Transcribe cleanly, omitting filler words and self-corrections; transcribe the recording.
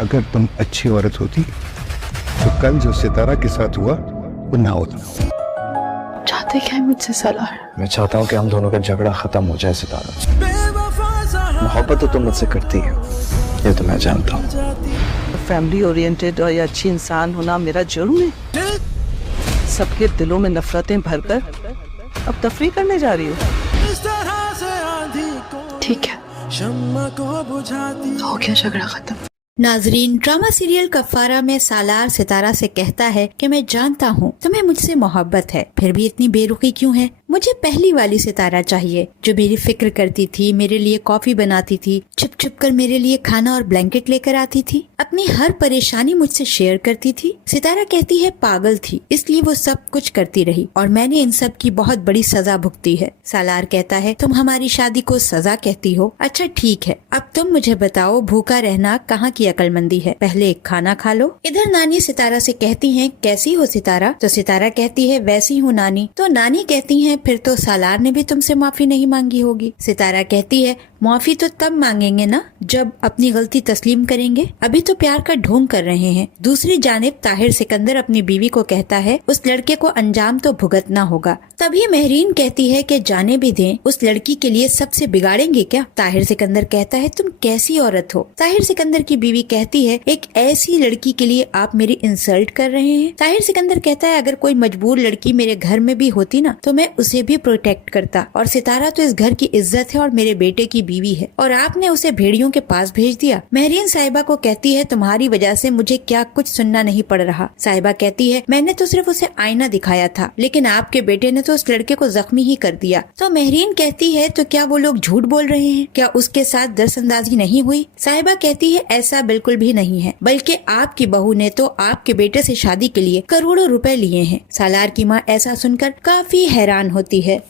अगर तुम अच्छी औरत होती तो कल जो सितारा के साथ हुआ वो ना होता। चाहते क्या है मुझसे सलार? मैं चाहता हूँ कि हम दोनों का झगड़ा खत्म हो जाए सितारा। मोहब्बत तो तुम मुझसे करती है, ये तो मैं जानता हूँ। फैमिली ओरिएंटेड और या अच्छी इंसान होना मेरा जुर्म है। सबके दिलों में नफरतें भरकर अब तफरीह करने जा रही हो। ठीक है, हो गया झगड़ा खत्म। नाजरीन, ड्रामा सीरियल कफारा में सालार सितारा से कहता है कि मैं जानता हूँ तुम्हें मुझसे मोहब्बत है, फिर भी इतनी बेरुखी क्यों है? मुझे पहली वाली सितारा चाहिए जो मेरी फिक्र करती थी, मेरे लिए कॉफी बनाती थी, छुप छुप कर मेरे लिए खाना और ब्लैंकेट लेकर आती थी, अपनी हर परेशानी मुझसे शेयर करती थी। सितारा कहती है पागल थी इसलिए वो सब कुछ करती रही और मैंने इन सब की बहुत बड़ी सजा भुगती है। सालार कहता है तुम हमारी शादी को सजा कहती हो? अच्छा ठीक है, अब तुम मुझे बताओ भूखा रहना कहाँ की अक्लमंदी है? पहले एक खाना खा लो। इधर नानी सितारा से कहती है कैसी हो सितारा? तो सितारा कहती है वैसी हूँ नानी। तो नानी कहती है फिर तो सालार ने भी तुमसे माफी नहीं मांगी होगी। सितारा कहती है माफी तो तब मांगेंगे ना जब अपनी गलती तस्लीम करेंगे, अभी तो प्यार का ढोंग कर रहे हैं। दूसरी जानिब ताहिर सिकंदर अपनी बीवी को कहता है उस लड़के को अंजाम तो भुगतना होगा। तभी महरीन कहती है कि जाने भी दें, उस लड़की के लिए सबसे बिगाड़ेंगे क्या? ताहिर सिकंदर कहता है तुम कैसी औरत हो? ताहिर सिकंदर की बीवी कहती है एक ऐसी लड़की के लिए आप मेरी इंसल्ट कर रहे हैं। ताहिर सिकंदर कहता है अगर कोई मजबूर लड़की मेरे घर में भी होती ना तो मैं उसे भी प्रोटेक्ट करता, और सितारा तो इस घर की इज्जत है और मेरे बेटे की बीवी है और आपने उसे भेड़ियों के पास भेज दिया। महरीन साहिबा को कहती है तुम्हारी वजह से मुझे क्या कुछ सुनना नहीं पड़ रहा। साहिबा कहती है मैंने तो सिर्फ उसे आईना दिखाया था, लेकिन आपके बेटे ने तो उस लड़के को जख्मी ही कर दिया। तो महरीन कहती है तो क्या वो लोग झूठ बोल रहे हैं? क्या उसके साथ दस्तंदाजी नहीं हुई? साहिबा कहती है ऐसा बिल्कुल भी नहीं है, बल्कि आपकी बहू ने तो आपके बेटे से शादी के लिए करोड़ों रुपए लिए हैं। सालार की माँ ऐसा सुनकर काफी हैरान होती है।